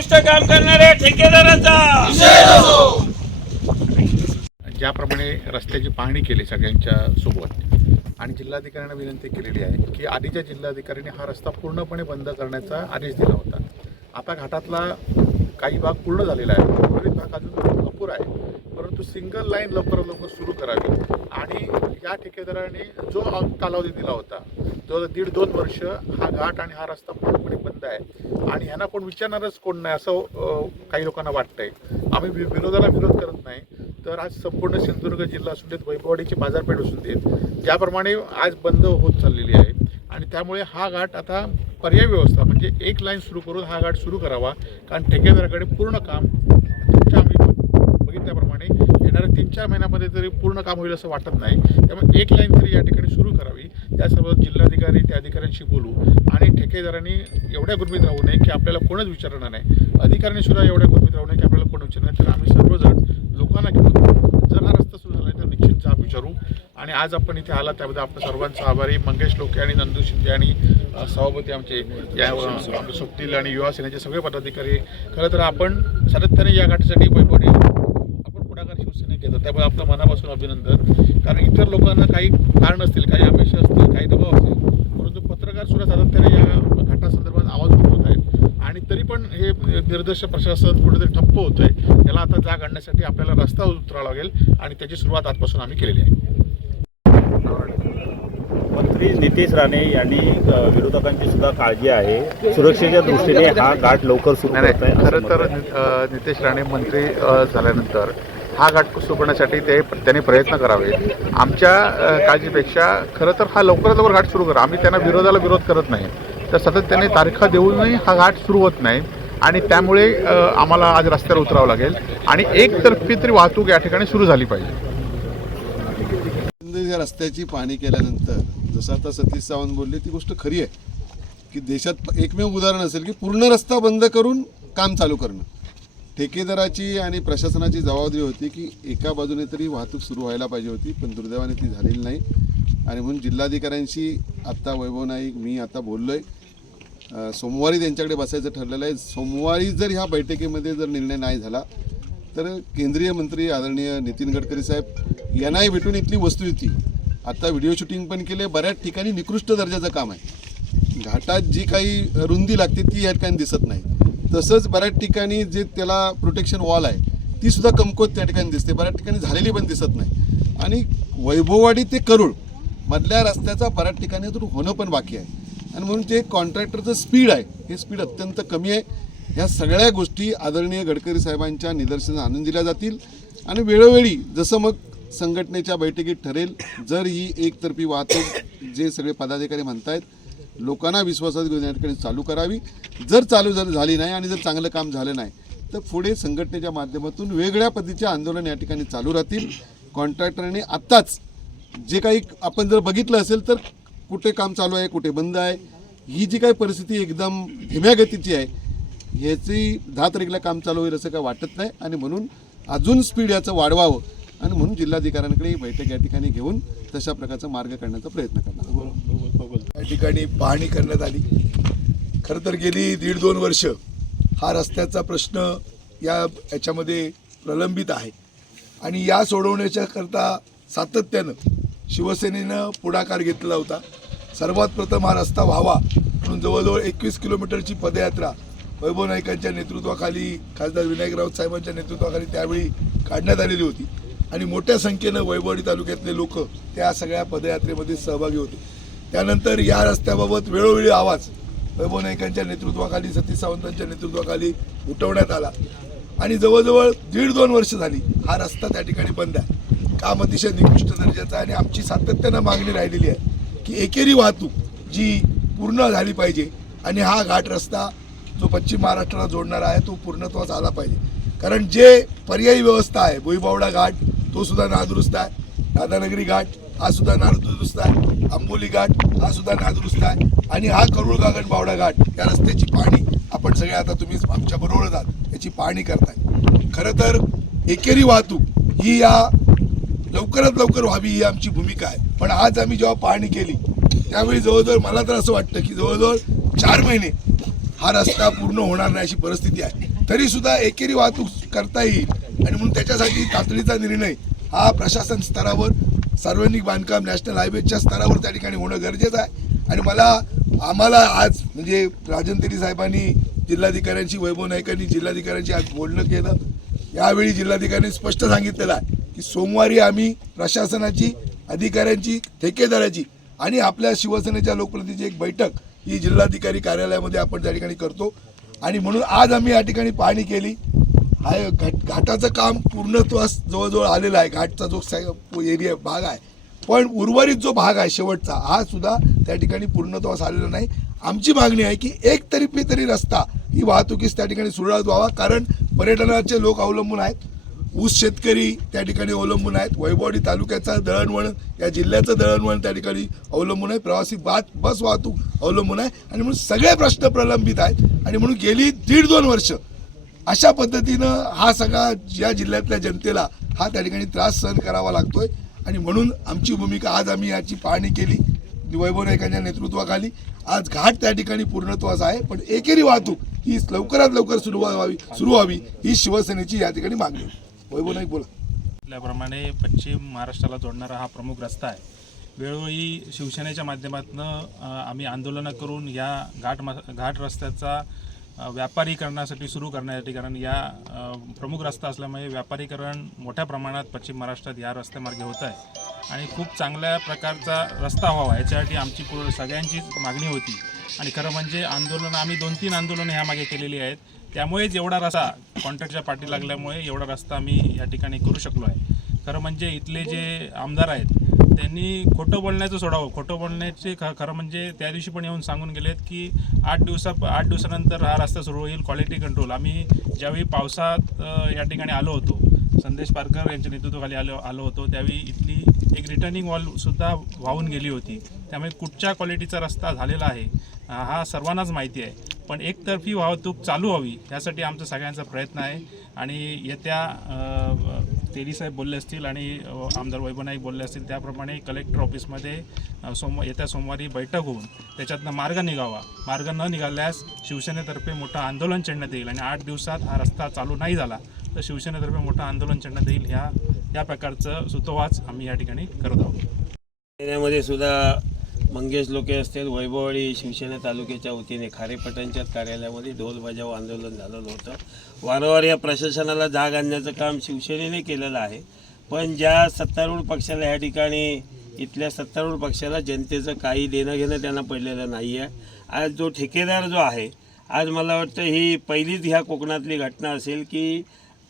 निकृष्ट काम करणाऱ्या ठेकेदाराचा. ज्याप्रमाणे रस्त्याची पाहणी केली सगळ्यांच्या सोबत आणि जिल्हाधिकाऱ्यांना विनंती केलेली आहे की आधीच्या जिल्हाधिकाऱ्यांनी हा रस्ता पूर्णपणे बंद करण्याचा आदेश दिला होता. आता घाटातला काही भाग पूर्ण झालेला आहे. उर्वरित भाग अजून अपुरा आहे. परंतु सिंगल लाईन लवकरात लवकर सुरू करावी. आणि या ठेकेदाराने जो कालावधी दिला होता जो दीड दोन वर्ष हा घाट आणि हा रस्ता पूर्णपणे बंद आहे. आणि ह्यांना कोण विचारणारच कोण नाही असं काही लोकांना वाटतंय. आम्ही वि- विरोधाला विरोध करत नाही. तर आज संपूर्ण सिंधुदुर्ग जिल्हा असू देत वैभववाडीची बाजारपेठ असू देत. ज्याप्रमाणे आज बंद होत चाललेली आहे. आणि त्यामुळे हा घाट आता पर्यायी व्यवस्था म्हणजे एक लाईन सुरू करून हा घाट सुरू करावा. कारण ठेकेदाराकडे पूर्ण काम तुमच्या आम्ही बघितल्याप्रमाणे येणाऱ्या तीन चार महिन्यामध्ये तरी पूर्ण काम होईल असं वाटत नाही. त्यामुळे एक लाईन तरी या ठिकाणी सुरू करावी. त्यासोबत जिल्हाधिकारी त्या अधिकाऱ्यांशी बोलू आणि ठेकेदारांनी एवढ्या गुरमीत राहू नये की आपल्याला कोणच विचारणार नाही. अधिकाऱ्यांनी सुद्धा एवढ्या गुरमीत राहू नये की आपल्याला कोण विचारणार तर आम्ही सर्वजण लोकांना घेऊन जर हा रस्ता सुरू झाला आहे तर निश्चित जाब विचारू. आणि आज आपण इथे आला त्याबद्दल आपल्या सर्वांचा आभारी. मंगेश लोके आणि नंदू शिंदे आणि सभापती आमचे या अ, सुप्तील आणि युवा सेनेचे सगळे पदाधिकारी. खरं तर आपण सातत्याने या घाटासाठी वैभवडी घेतो त्यामुळे आपलं मनापासून अभिनंदन. कारण इतर लोकांना काही कारण असतील काही अपेक्षा असतील काही दबाव असतील परंतु पत्रकार सुद्धा सातत्याने या घाटासंदर्भात आवाज उठवत आहेत. आणि तरी पण हे निर्देश प्रशासन कुठेतरी ठप्प होत आहे त्याला आता जाग आणण्यासाठी आपल्याला रस्ता उतरावा लागेल आणि त्याची सुरुवात आजपासून आम्ही केलेली आहे. मंत्री नितेश राणे यांनी विरोधकांची सुद्धा काळजी आहे. सुरक्षेच्या दृष्टीने हा घाट लवकर सुरू खरं तर नितेश राणे मंत्री झाल्यानंतर हा घाट सुरू करण्यासाठी ते त्यांनी प्रयत्न करावे. आमच्या काळजीपेक्षा खरं तर हा लवकरात लवकर घाट सुरू करा. आम्ही त्यांना विरोधाला विरोध करत नाही. तर सतत त्यांनी तारखा देऊनही हा घाट सुरू होत नाही. आणि त्यामुळे आम्हाला आज रस्त्यावर उतरावं लागेल. आणि एकतर्फी तरी वाहतूक या ठिकाणी सुरू झाली पाहिजे. रस्त्याची पाहणी केल्यानंतर जसं आता सतीश सावंत बोलले ती गोष्ट खरी आहे. की देशात एकमेव उदाहरण असेल की पूर्ण रस्ता बंद करून काम चालू करणं. ठेकेदाराची आणि प्रशासनाची जबाबदारी होती की एका बाजूने तरी वाहतूक सुरू व्हायला पाहिजे होती पण दुर्दैवाने ती झालेली नाही. आणि म्हणून जिल्हाधिकाऱ्यांशी आत्ता वैभव नाईक मी आता बोललो आहे सोमवारी त्यांच्याकडे बसायचं ठरलेलं आहे. सोमवारी जर ह्या बैठकीमध्ये जर निर्णय नाही झाला तर केंद्रीय मंत्री आदरणीय नितीन गडकरी साहेब यांनाही भेटून इथली वस्तुस्थिती आता व्हिडिओ शूटिंग पण केले बऱ्याच ठिकाणी निकृष्ट दर्जाचं काम आहे. घाटात जी काही रुंदी लागते ती या ठिकाणी दिसत नाही. तसंच बऱ्याच ठिकाणी जे त्याला प्रोटेक्शन वॉल आहे ती सुद्धा कमकुवत त्या ठिकाणी दिसते. बऱ्याच ठिकाणी झालेली पण दिसत नाही. आणि वैभववाडी ते करूळ मधल्या रस्त्याचा बऱ्याच ठिकाणी तर होणं पण बाकी आहे. आणि म्हणून जे कॉन्ट्रॅक्टरचं स्पीड आहे हे स्पीड अत्यंत कमी आहे. ह्या सगळ्या गोष्टी आदरणीय गडकरी साहेबांच्या निदर्शनात आणून दिल्या जातील. आणि वेळोवेळी जसं मग संघटनेच्या बैठकीत ठरेल जर ही एकतर्फी वाहतूक जे सगळे पदाधिकारी म्हणतायत लोकांना विश्वासात घेऊन या ठिकाणी चालू करावी. जर चालू जर झाली नाही आणि जर चांगलं काम झालं नाही तर पुढे संघटनेच्या माध्यमातून वेगळ्या पद्धतीचे आंदोलन या ठिकाणी चालू राहतील. कॉन्ट्रॅक्टरने आत्ताच जे काही आपण जर बघितलं असेल तर कुठे काम चालू आहे कुठे बंद आहे ही जी काही परिस्थिती एकदम धीम्या गतीची आहे ह्याची दहा तारीखला काम चालू होईल असं काय वाटत नाही. आणि म्हणून अजून स्पीड याचं वाढवावं. आणि म्हणून जिल्हाधिकाऱ्यांकडे बैठक या ठिकाणी घेऊन तशा प्रकारचा मार्ग काढण्याचा प्रयत्न करणार या ठिकाणी पाहणी करण्यात आली. खरं तर गेली दीड दोन वर्ष हा रस्त्याचा प्रश्न या याच्यामध्ये प्रलंबित आहे. आणि या सोडवण्याच्या करता सातत्यानं शिवसेनेनं पुढाकार घेतला होता. सर्वात प्रथम हा रस्ता व्हावा म्हणून जवळजवळ एकवीस किलोमीटरची पदयात्रा वैभव नाईकांच्या नेतृत्वाखाली खासदार विनायक राऊत साहेबांच्या नेतृत्वाखाली त्यावेळी काढण्यात आलेली होती. आणि मोठ्या संख्येनं वैभवडी तालुक्यातले लोक त्या सगळ्या पदयात्रेमध्ये सहभागी होते. त्यानंतर या रस्त्याबाबत वेळोवेळी आवाज वैभव नाईकांच्या नेतृत्वाखाली सतीश सावंतांच्या नेतृत्वाखाली उठवण्यात आला. आणि जवळजवळ दीड दोन वर्ष झाली हा रस्ता त्या ठिकाणी बंद आहे. काम अतिशय निकृष्ट दर्जाचा आहे आणि आमची सातत्यानं मागणी राहिलेली आहे की एकेरी वाहतूक जी पूर्ण झाली पाहिजे आणि हा घाट रस्ता जो पश्चिम महाराष्ट्राला जोडणारा आहे तो पूर्णत्वास आला पाहिजे. कारण जे पर्यायी व्यवस्था आहे भुईबावडा घाट तो सुद्धा नादुरुस्त आहे. राधानगरी घाट हा सुद्धा नादुरुस्त आहे. आंबोली घाट हा सुद्धा नादुरुस्त आहे. आणि हा करुळ गागण बावडा घाट या रस्त्याची पाहणी आपण सगळे आता तुम्ही आमच्या बरोबर आहात. याची पाहणी करताय. खरं तर एकेरी वाहतूक ही या लवकरात लवकर व्हावी ही आमची भूमिका आहे. पण आज आम्ही जेव्हा पाहणी केली त्यावेळी जवळजवळ मला तर असं वाटतं की जवळजवळ चार महिने हा रस्ता पूर्ण होणार नाही अशी परिस्थिती आहे. तरी सुद्धा एकेरी वाहतूक करता येईल. आणि म्हणून त्याच्यासाठी तातडीचा निर्णय हा प्रशासन स्तरावर सार्वजनिक बांधकाम नॅशनल हायवेच्या स्तरावर त्या ठिकाणी होणं गरजेचं आहे. आणि मला आम्हाला आज म्हणजे राजन तेली साहेबांनी जिल्हाधिकाऱ्यांशी वैभव नाईकांनी जिल्हाधिकाऱ्यांशी आज बोलणं केलं. यावेळी जिल्हाधिकाऱ्यांनी स्पष्ट सांगितलेलं आहे की सोमवारी आम्ही प्रशासनाची अधिकाऱ्यांची ठेकेदाराची आणि आपल्या शिवसेनेच्या लोकप्रतिनिधीची एक बैठक ही जिल्हाधिकारी कार्यालयामध्ये आपण त्या ठिकाणी करतो. आणि म्हणून आज आम्ही या ठिकाणी पाहणी केली. हाय घाट घाटाचं काम पूर्णत्वास जवळजवळ आलेलं आहे. घाटचा जो एरिया भाग आहे. पण उर्वरित जो भाग आहे शेवटचा हा सुद्धा त्या ठिकाणी पूर्णत्वास आलेला नाही. आमची मागणी आहे की एक तरी पी तरी रस्ता ही वाहतुकीस त्या ठिकाणी सुरळीत व्हावा कारण पर्यटनाचे लोक अवलंबून आहेत. ऊस शेतकरी त्या ठिकाणी अवलंबून आहेत. वैभवडी तालुक्याचा दळणवळण या जिल्ह्याचं दळणवळण त्या ठिकाणी अवलंबून आहे. प्रवासी बात बस वाहतूक अवलंबून आहे. आणि म्हणून सगळे प्रश्न प्रलंबित आहेत. आणि म्हणून गेली दीड दोन वर्ष अशा पद्धतीनं हा सगळा या जिल्ह्यातल्या जनतेला हा त्या ठिकाणी त्रास सहन करावा लागतोय. आणि म्हणून आमची भूमिका आज आम्ही याची पाहणी केली वैभव नाईकांच्या नेतृत्वाखाली. आज घाट त्या ठिकाणी पूर्णत्वास आहे पण एकेरी वाहतूक ही लवकरात लवकर सुरू व्हावी सुरू व्हावी ही शिवसेनेची या ठिकाणी मागणी वैभव नाईक बोला. आपल्याप्रमाणे पश्चिम महाराष्ट्राला जोडणारा हा प्रमुख रस्ता आहे. वेळोवेळी शिवसेनेच्या माध्यमातून आम्ही आंदोलनं करून या घाट मा घाट रस्त्याचा व्यापारीकरणासाठी सुरू करण्यासाठी कारण या प्रमुख रस्ता असल्यामुळे व्यापारीकरण मोठ्या प्रमाणात पश्चिम महाराष्ट्रात या रस्त्यामार्गे होत आहे. आणि खूप चांगल्या प्रकारचा रस्ता व्हावा याच्यासाठी आमची पूर्ण सगळ्यांचीच मागणी होती. आणि खरं म्हणजे आंदोलनं आम्ही दोन तीन आंदोलनं ह्यामागे केलेली आहेत. त्यामुळेच एवढा रस्ता कॉन्ट्रॅक्टच्या पाठी लागल्यामुळे एवढा रस्ता आम्ही या ठिकाणी करू शकलो आहे. खरं म्हणजे इथले जे आमदार आहेत त्यांनी खोटं बोलण्याचं सोडावं. खोटं बोलण्याचे ख खरं म्हणजे त्या दिवशी पण येऊन सांगून गेलेत की आठ दिवसा आठ दिवसानंतर हा रस्ता सुरू होईल क्वालिटी कंट्रोल आम्ही ज्यावेळी पावसात या ठिकाणी आलो होतो संदेश पारकर यांच्या नेतृत्वाखाली आलो आलो होतो त्यावेळी इथली एक रिटर्निंग वॉलसुद्धा वाहून गेली होती. त्यामुळे कुठच्या क्वालिटीचा रस्ता झालेला आहे हा सर्वांनाच माहिती आहे. पण एकतर्फी वाहतूक चालू हवी यासाठी आमचा सगळ्यांचा प्रयत्न आहे. आणि येत्या अ, तेली साहेब बोलले असतील आणि आमदार वैभव नाईक बोलले असतील त्याप्रमाणे कलेक्टर ऑफिसमध्ये सोम येत्या सोमवारी बैठक होऊन त्याच्यातनं मार्ग निघावा. मार्ग न निघाल्यास शिवसेनेतर्फे मोठं आंदोलन छेडण्यात येईल आणि आठ दिवसात हा रस्ता चालू नाही झाला तर शिवसेनेतर्फे मोठं आंदोलन छेडण्यात येईल ह्या या प्रकारचं सुतोवाच आम्ही या ठिकाणी करत आहोत. सुद्धा मंगेश लोके असतील वैभववाडी शिवसेना तालुक्याच्या वतीने खारेपटांच्या कार्यालयामध्ये ढोल बजाव आंदोलन झालेलं होतं वारंवार या प्रशासनाला जाग आणण्याचं काम शिवसेनेने केलेलं आहे. पण ज्या सत्तारूढ पक्षाला ह्या ठिकाणी इथल्या सत्तारूढ पक्षाला जनतेचं काही देणं घेणं त्यांना पडलेलं नाही आहे आज जो ठेकेदार जो आहे आज मला वाटतं ही पहिलीच ह्या कोकणातली घटना असेल की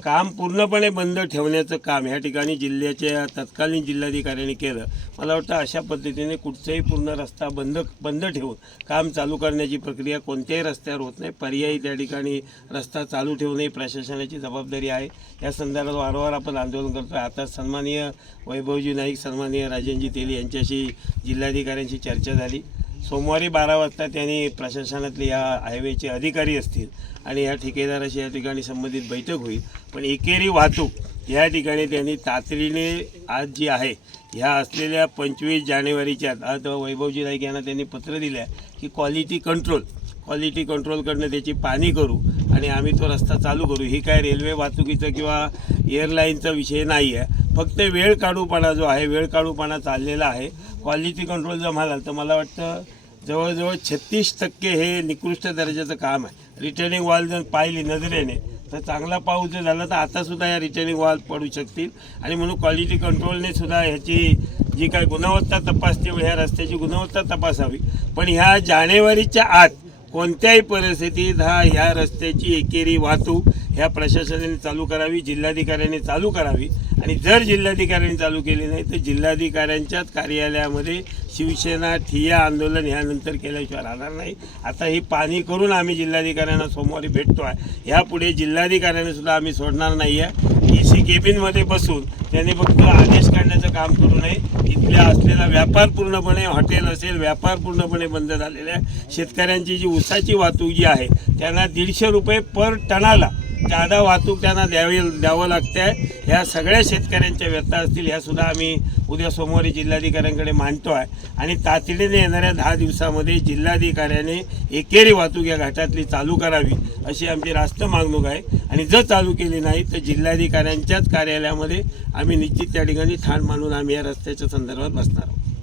काम पूर्णपणे बंद ठेवण्याचं काम ह्या ठिकाणी जिल्ह्याच्या तत्कालीन जिल्हाधिकाऱ्यांनी केलं. मला वाटतं अशा पद्धतीने कुठचाही पूर्ण रस्ता बंद बंद ठेवून काम चालू करण्याची प्रक्रिया कोणत्याही रस्त्यावर होत नाही. पर्यायी त्या ठिकाणी रस्ता चालू ठेवणे ही प्रशासनाची जबाबदारी आहे. या संदर्भात वारंवार आपण आंदोलन करतो आता सन्माननीय वैभवजी नाईक सन्माननीय राजनजी तेली यांच्याशी जिल्हाधिकाऱ्यांशी चर्चा झाली. सोमवारी बारा वाजता त्यांनी प्रशासनातले या हायवेचे अधिकारी असतील आणि या ठेकेदाराशी या ठिकाणी संबंधित बैठक होईल. पण एकेरी वाहतूक या ठिकाणी त्यांनी तातडीने आज जी आहे ह्या असलेल्या पंचवीस जानेवारीच्या आज वैभवजी नाईक यांना त्यांनी पत्र दिलं आहे की क्वालिटी कंट्रोल क्वालिटी कंट्रोलकडनं त्याची पाणी करू आणि आम्ही तो रस्ता चालू करू. ही काय रेल्वे वाहतुकीचा किंवा एअरलाईनचा विषय नाही आहे फक्त वेळ काढूपणा जो आहे वेळ काढूपणा चाललेला आहे. क्वालिटी कंट्रोल जर म्हणाल तर मला वाटतं जवळजवळ छत्तीस टक्के हे निकृष्ट दर्जाचं काम आहे. रिटर्निंग वॉल जर पाहिली नजरेने तर चांगला पाऊस जर झाला तर आतासुद्धा या रिटर्निंग वॉल पडू शकतील. आणि म्हणून क्वालिटी कंट्रोलने सुद्धा ह्याची जी काय गुणवत्ता तपासते ह्या रस्त्याची गुणवत्ता तपासावी. पण ह्या जानेवारीच्या आत कोणत्याही परिस्थितीत हा ह्या रस्त्याची एकेरी वाहतूक ह्या प्रशासनाने चालू करावी जिल्हाधिकाऱ्यांनी चालू करावी. आणि जर जिल्हाधिकाऱ्यांनी चालू केली नाही तर जिल्हाधिकाऱ्यांच्याच कार्यालयामध्ये शिवसेना ठिय्या आंदोलन ह्यानंतर केल्याशिवाय राहणार नाही. आता ही पाणी करून आम्ही जिल्हाधिकाऱ्यांना सोमवारी भेटतो आहे ह्यापुढे जिल्हाधिकाऱ्यांनी सुद्धा आम्ही सोडणार नाही आहे केबिनमध्ये बसून त्यांनी फक्त आदेश काढण्याचं काम करू नये. इथल्या असलेला व्यापार पूर्णपणे हॉटेल असेल व्यापार पूर्णपणे बंद झालेला आहे. शेतकऱ्यांची जी ऊसाची वाहतूक जी आहे त्यांना दीडशे रुपये पर टनाला जादा वाहतूक त्यांना द्यावी द्यावं लागते आहे ह्या सगळ्या शेतकऱ्यांच्या व्यथा असतील ह्यासुद्धा आम्ही उद्या सोमवारी जिल्हाधिकाऱ्यांकडे मांडतो आहे आणि तातडीने येणाऱ्या दहा दिवसामध्ये जिल्हाधिकाऱ्याने एकेरी वाहतूक या घाटातली चालू करावी अशी आमची रास्त मागणूक आहे. आणि जर चालू केली नाही तर जिल्हाधिकाऱ्यांच्याच कार्यालयामध्ये आम्ही निश्चित त्या ठिकाणी ठाण मानून आम्ही या रस्त्याच्या संदर्भात बसणार आहोत.